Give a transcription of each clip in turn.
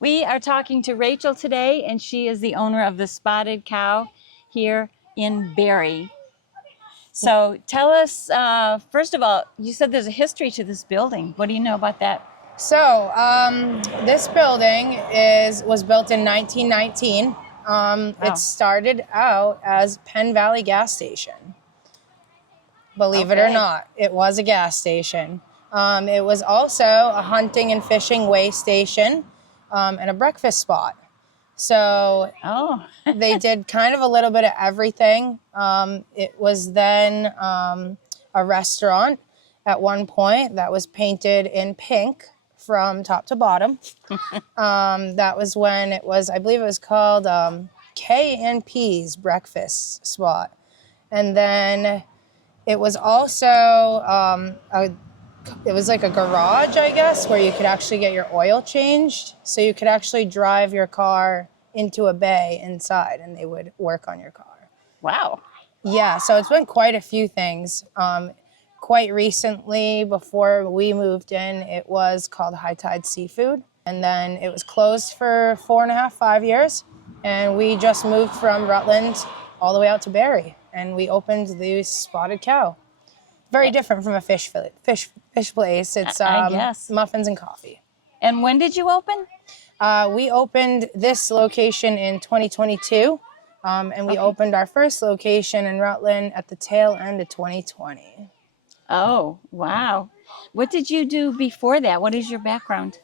We are talking to Rachel today, and she is the owner of the Spotted Cow here in Barre. So tell us, first of all, you said there's a history to this building. What do you know about that? So this building was built in 1919. It started out as Penn Valley Gas Station. Believe it or not, it was a gas station. It was also a hunting and fishing way station and a breakfast spot. So they did kind of a little bit of everything. It was then a restaurant at one point that was painted in pink from top to bottom. That was when it was, I believe it was called K&P's Breakfast Spot. And then it was also it was like a garage, I guess, where you could actually get your oil changed. So you could actually drive your car into a bay inside and they would work on your car. Wow. Yeah, so it's been quite a few things. Quite recently, before we moved in, it was called High Tide Seafood. And then it was closed for 4.5, 5 years. And we just moved from Rutland all the way out to Barre. And we opened the Spotted Cow. Very different from a fish place. It's muffins and coffee. And when did you open? We opened this location in 2022. And we opened our first location in Rutland at the tail end of 2020. Oh, wow. What did you do before that? What is your background?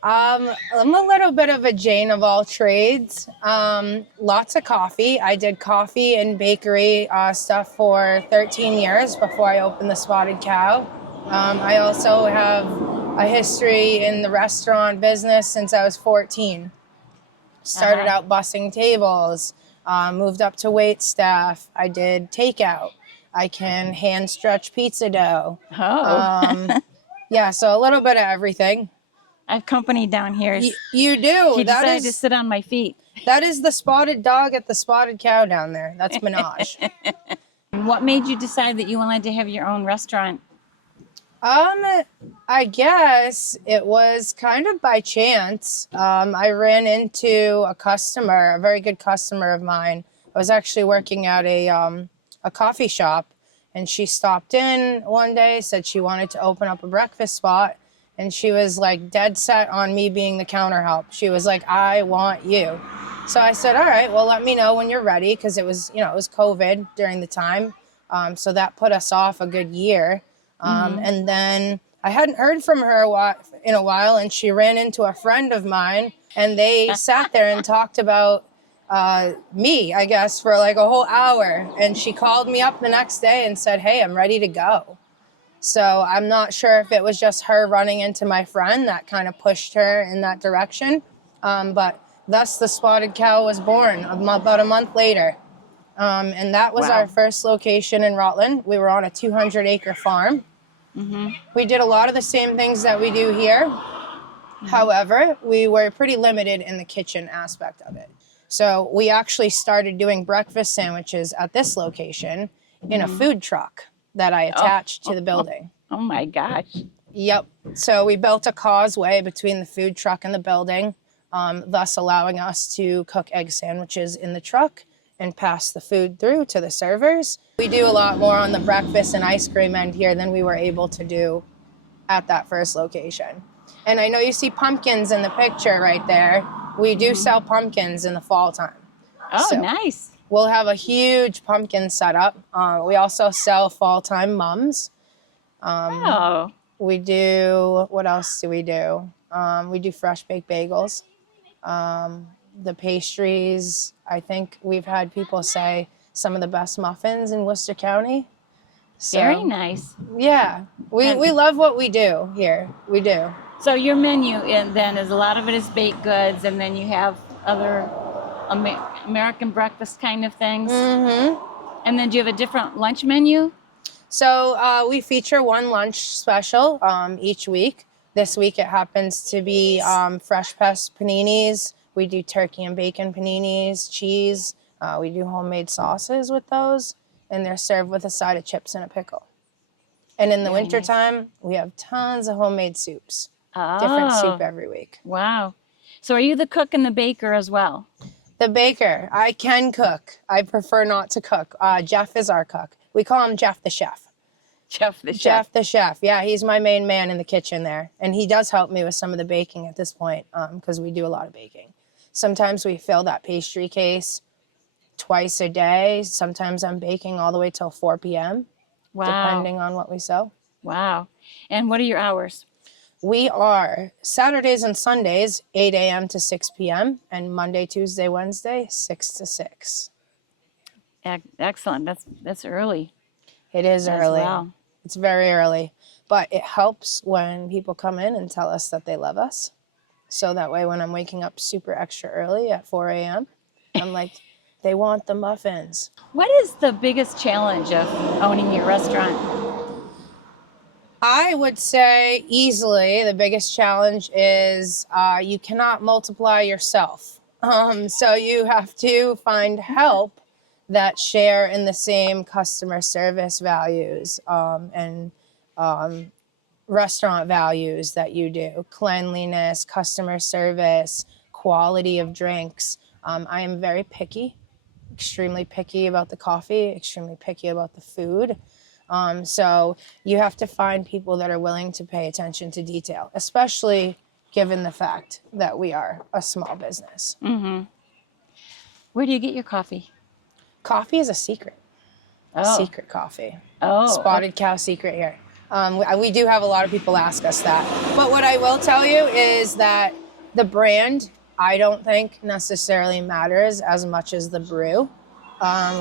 I'm a little bit of a Jane of all trades. Lots of coffee. I did coffee and bakery stuff for 13 years before I opened the Spotted Cow. I also have a history in the restaurant business since I was 14. Started out bussing tables, moved up to wait staff. I did takeout. I can hand stretch pizza dough. Yeah, so a little bit of everything. I have company down here. You do. He decided to sit on my feet. That is the spotted dog at the Spotted Cow down there. That's Minaj. What made you decide that you wanted to have your own restaurant? I guess it was kind of by chance. I ran into a very good customer of mine. I was actually working at a coffee shop, and she stopped in one day, said she wanted to open up a breakfast spot, and she was like dead set on me being the counter help. She was like, I want you. So I said, all right, well, let me know when you're ready, because it was COVID during the time. So that put us off a good year. And then I hadn't heard from her in a while, and she ran into a friend of mine, and they sat there and talked about me, I guess, for like a whole hour. And she called me up the next day and said, hey, I'm ready to go. So I'm not sure if it was just her running into my friend that kind of pushed her in that direction. But thus the Spotted Cow was born about a month later. And that was our first location in Rutland. We were on a 200-acre farm. We did a lot of the same things that we do here. However, we were pretty limited in the kitchen aspect of it. So we actually started doing breakfast sandwiches at this location in a food truck that I attached to the building. Oh my gosh. Yep. So we built a causeway between the food truck and the building, thus allowing us to cook egg sandwiches in the truck and pass the food through to the servers. We do a lot more on the breakfast and ice cream end here than we were able to do at that first location. And I know you see pumpkins in the picture right there. We do sell pumpkins in the fall time. Oh, so nice. We'll have a huge pumpkin setup. We also sell fall time mums. We do, what else do? We do fresh baked bagels. The pastries, I think we've had people say some of the best muffins in Worcester County. So, very nice. Yeah, we love what we do here. We do. So your menu then is a lot of it is baked goods, and then you have other American breakfast kind of things. And then do you have a different lunch menu? So we feature one lunch special each week. This week it happens to be fresh pressed paninis. We do turkey and bacon paninis, cheese. We do homemade sauces with those, and they're served with a side of chips and a pickle. And in the wintertime, we have tons of homemade soups. Different soup every week. Wow. So are you the cook and the baker as well? The baker, I can cook. I prefer not to cook. Jeff is our cook. We call him Jeff the chef. Jeff the chef. Jeff the chef. Yeah, he's my main man in the kitchen there. And he does help me with some of the baking at this point because we do a lot of baking. Sometimes we fill that pastry case twice a day. Sometimes I'm baking all the way till 4 p.m., Wow. depending on what we sell. Wow. And what are your hours? We are Saturdays and Sundays, 8 a.m. to 6 p.m., and Monday, Tuesday, Wednesday, 6 to 6. Excellent. That's early. It is as early. well. It's very early, but it helps when people come in and tell us that they love us. So that way, when I'm waking up super extra early at 4 a.m., I'm like, they want the muffins. What is the biggest challenge of owning your restaurant? I would say easily the biggest challenge is you cannot multiply yourself. So you have to find help that share in the same customer service values and restaurant values that you do. Cleanliness, customer service, quality of drinks. I am very picky, extremely picky about the coffee, extremely picky about the food. So you have to find people that are willing to pay attention to detail, especially given the fact that we are a small business. Mm-hmm. Where do you get your coffee? Coffee is a secret. Oh. Secret coffee. Oh. Spotted Cow secret here. We do have a lot of people ask us that. But what I will tell you is that the brand, I don't think necessarily matters as much as the brew.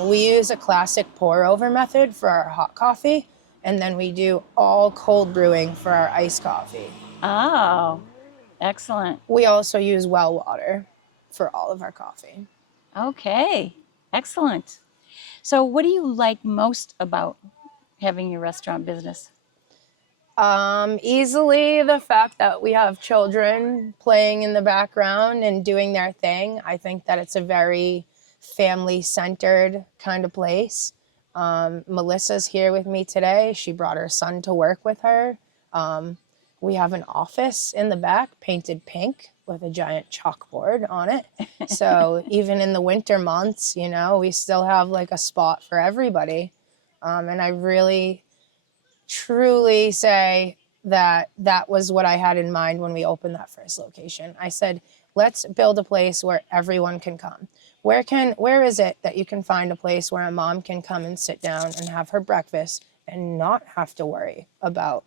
We use a classic pour-over method for our hot coffee, and then we do all cold brewing for our iced coffee. Oh, excellent. We also use well water for all of our coffee. Okay, excellent. So what do you like most about having your restaurant business? Easily the fact that we have children playing in the background and doing their thing. I think that it's a very family-centered kind of place. Melissa's here with me today. She brought her son to work with her. We have an office in the back painted pink with a giant chalkboard on it. So even in the winter months, you know, we still have like a spot for everybody. And I really, truly say that that was what I had in mind when we opened that first location. I said, let's build a place where everyone can come. Where is it that you can find a place where a mom can come and sit down and have her breakfast and not have to worry about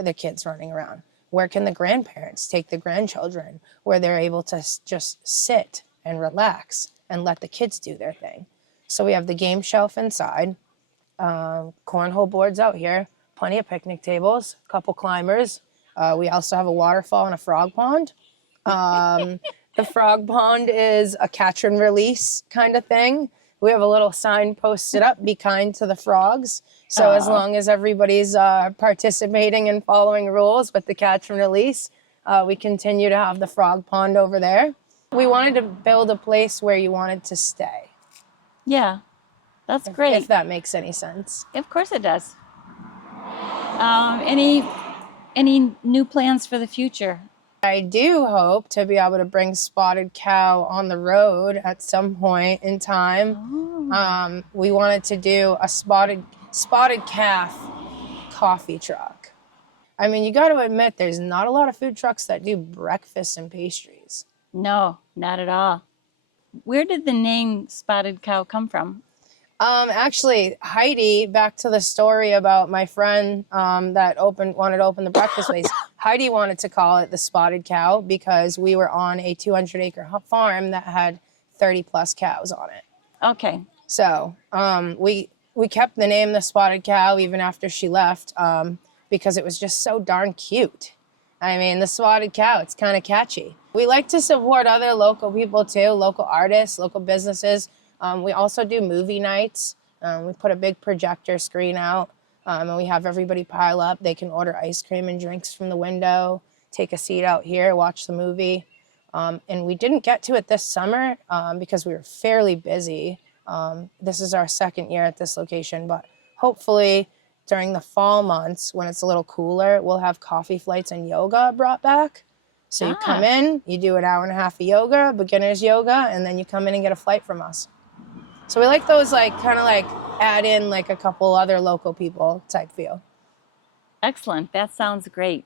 the kids running around? Where can the grandparents take the grandchildren where they're able to just sit and relax and let the kids do their thing? So we have the game shelf inside, cornhole boards out here, plenty of picnic tables, a couple climbers. We also have a waterfall and a frog pond. The frog pond is a catch and release kind of thing. We have a little sign posted up, be kind to the frogs. So as long as everybody's participating and following rules with the catch and release, we continue to have the frog pond over there. We wanted to build a place where you wanted to stay. Yeah, that's great. If that makes any sense. Of course it does. Any new plans for the future? I do hope to be able to bring Spotted Cow on the road at some point in time. Oh. We wanted to do a spotted calf coffee truck. I mean, you got to admit, there's not a lot of food trucks that do breakfast and pastries. No, not at all. Where did the name Spotted Cow come from? Actually, Heidi, back to the story about my friend that wanted to open the breakfast place. Heidi wanted to call it the Spotted Cow because we were on a 200-acre farm that had 30 plus cows on it. Okay. So we kept the name the Spotted Cow even after she left because it was just so darn cute. I mean, the Spotted Cow, it's kind of catchy. We like to support other local people too, local artists, local businesses. We also do movie nights. We put a big projector screen out and we have everybody pile up. They can order ice cream and drinks from the window, take a seat out here, watch the movie. And we didn't get to it this summer because we were fairly busy. This is our second year at this location, but hopefully during the fall months when it's a little cooler, we'll have coffee flights and yoga brought back. So you come in, you do an hour and a half of yoga, beginner's yoga, and then you come in and get a flight from us. So we like those, like, kind of like add in like a couple other local people type feel. Excellent. That sounds great.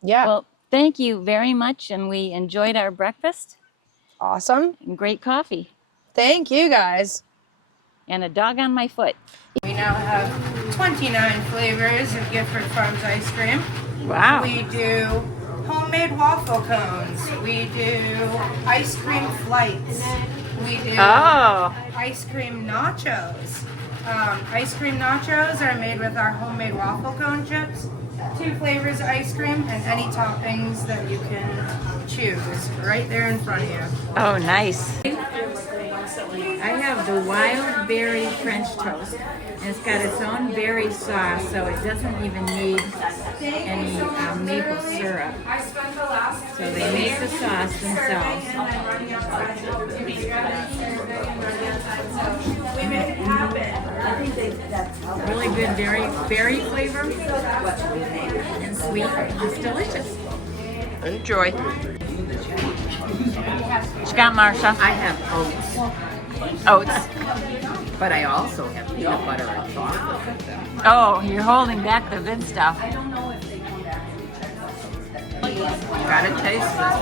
Yeah. Well, thank you very much, and we enjoyed our breakfast. Awesome. And great coffee. Thank you, guys. And a dog on my foot. We now have 29 flavors of Gifford Farms ice cream. Wow. We do homemade waffle cones. We do ice cream flights. We do ice cream nachos. Ice cream nachos are made with our homemade waffle cone chips. 2 flavors of ice cream and any toppings that you can choose right there in front of you. Oh, nice. I have the wild berry French toast, and it's got its own berry sauce, so it doesn't even need any maple syrup. So they make the sauce themselves. Really good berry flavor and sweet. It's delicious. Enjoy. What you got, Marsha? I have Oats. but I also have peanut butter and chocolate with them. Oh, you're holding back the good stuff. Gotta taste this.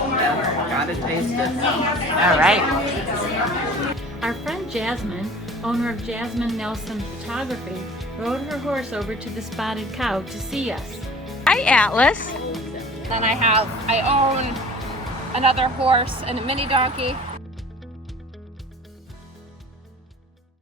Gotta taste it. All right. Our friend Jasmine, owner of Jasmine Nelson Photography, rode her horse over to the Spotted Cow to see us. Hi, Atlas. Then I own another horse and a mini donkey